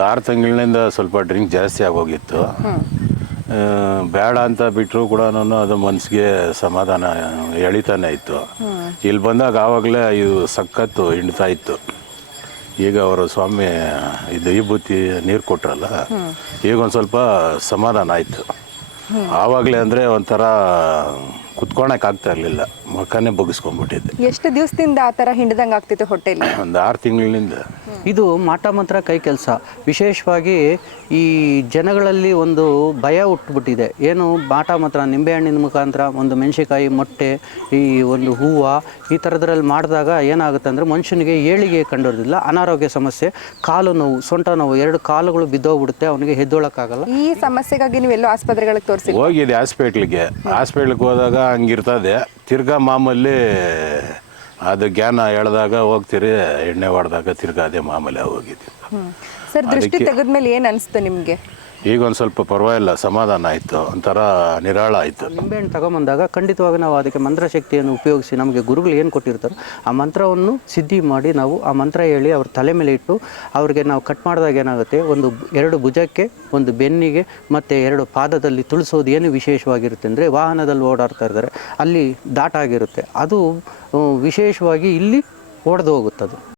ಒಂದು 6 ತಿಂಗಳಿನಿಂದ ಸ್ವಲ್ಪ ಡ್ರಿಂಕ್ ಜಾಸ್ತಿ ಆಗೋಗಿತ್ತು. ಬೇಡ ಅಂತ ಬಿಟ್ಟರು ಕೂಡ ಅದು ಮನಸ್ಸಿಗೆ ಸಮಾಧಾನ ಎಳಿತಾನೆ ಇತ್ತು. ಇಲ್ಲಿ ಬಂದಾಗ ಆವಾಗಲೇ ಇದು ಸಖತ್ತು ಹಿಂಡ್ತಾ ಇತ್ತು. ಈಗ ಅವರು ಸ್ವಾಮಿ ಇದು ವಿಭೂತಿ ನೀರು ಕೊಟ್ರಲ್ಲ, ಈಗ ಒಂದು ಸ್ವಲ್ಪ ಸಮಾಧಾನ ಆಯಿತು. ಆವಾಗಲೇ ಅಂದರೆ ಒಂಥರ ಕುತ್ಕೊಳಕ್ಕೆ ಆಗ್ತಾ ಇರಲಿಲ್ಲ, ಮುಖನೇ ಬಗ್ಗಿಸ್ಕೊಂಡ್ಬಿಟ್ಟಿದ್ದೆ. ಎಷ್ಟು ದಿವಸದಿಂದ ಆ ಥರ ಹಿಂಡ್ದಂಗೆ ಆಗ್ತಿತ್ತು ಹೊಟ್ಟೆಲಿ? ಒಂದು 6 ತಿಂಗಳಿನಿಂದ. ಇದು ಮಾಟ ಮಂತ್ರ ಕೈ ಕೆಲಸ. ವಿಶೇಷವಾಗಿ ಈ ಜನಗಳಲ್ಲಿ ಒಂದು ಭಯ ಹುಟ್ಟುಬಿಟ್ಟಿದೆ. ಏನು ಮಾಟ ಮಂತ್ರ, ನಿಂಬೆಹಣ್ಣಿನ ಮುಖಾಂತರ ಒಂದು ಮೆಣಸಿಕಾಯಿ, ಮೊಟ್ಟೆ, ಈ ಒಂದು ಹೂವು, ಈ ಥರದ್ರಲ್ಲಿ ಮಾಡಿದಾಗ ಏನಾಗುತ್ತೆ ಅಂದರೆ ಮನುಷ್ಯನಿಗೆ ಏಳಿಗೆ ಕಂಡಿರೋದಿಲ್ಲ, ಅನಾರೋಗ್ಯ ಸಮಸ್ಯೆ, ಕಾಲು ನೋವು, ಸೊಂಟ ನೋವು, 2 ಕಾಲುಗಳು ಬಿದ್ದೋಗ್ಬಿಡುತ್ತೆ, ಅವನಿಗೆ ಎದ್ದೊಳಕ್ಕಾಗಲ್ಲ. ಈ ಸಮಸ್ಯೆಗಾಗಿ ನೀವೆಲ್ಲೋ ಆಸ್ಪತ್ರೆಗಳಿಗೆ ತೋರಿಸಿ? ಹೋಗಿದೆ ಹಾಸ್ಪಿಟ್ಲಿಗೆ ಹೋದಾಗ ಹಂಗಿರ್ತದೆ. ತಿರ್ಗಾ ಮಾಮೂಲಿ ಅದು ಜ್ಞಾನ ಹೇಳಿದಾಗ ಹೋಗ್ತೀರಿ, ಎಣ್ಣೆ ಹೊಡೆದಾಗ ತಿರ್ಗಾ ಅದೇ ಮಾಮೂಲಿ ಹೋಗಿದ್ವಿ. ಸರ್, ದೃಷ್ಟಿ ತೆಗೆದ್ಮೇಲೆ ಏನು ಅನಿಸ್ತು ನಿಮಗೆ? ಈಗ ಒಂದು ಸ್ವಲ್ಪ ಪರವಾಗಿಲ್ಲ, ಸಮಾಧಾನ ಆಯಿತು, ಒಂಥರ ನಿರಾಳ ಆಯಿತು. ನಿಂಬೆಹಣ್ಣು ತಗೊಂಬಂದಾಗ ಖಂಡಿತವಾಗಿ ನಾವು ಅದಕ್ಕೆ ಮಂತ್ರಶಕ್ತಿಯನ್ನು ಉಪಯೋಗಿಸಿ, ನಮಗೆ ಗುರುಗಳು ಏನು ಕೊಟ್ಟಿರ್ತಾರೋ ಆ ಮಂತ್ರವನ್ನು ಸಿದ್ಧಿ ಮಾಡಿ ನಾವು ಆ ಮಂತ್ರ ಹೇಳಿ ಅವ್ರ ತಲೆ ಮೇಲೆ ಇಟ್ಟು ಅವ್ರಿಗೆ ನಾವು ಕಟ್ ಮಾಡಿದಾಗ ಏನಾಗುತ್ತೆ, 2 ಭುಜಕ್ಕೆ, 1 ಬೆನ್ನಿಗೆ ಮತ್ತು 2 ಪಾದದಲ್ಲಿ ತುಳಿಸೋದು ಏನು ವಿಶೇಷವಾಗಿರುತ್ತೆ ಅಂದರೆ, ವಾಹನದಲ್ಲಿ ಓಡಾಡ್ತಾ ಇರ್ತಾರೆ ಅಲ್ಲಿ ದಾಟಾಗಿರುತ್ತೆ, ಅದು ವಿಶೇಷವಾಗಿ ಇಲ್ಲಿ ಒಡೆದು ಹೋಗುತ್ತದೆ.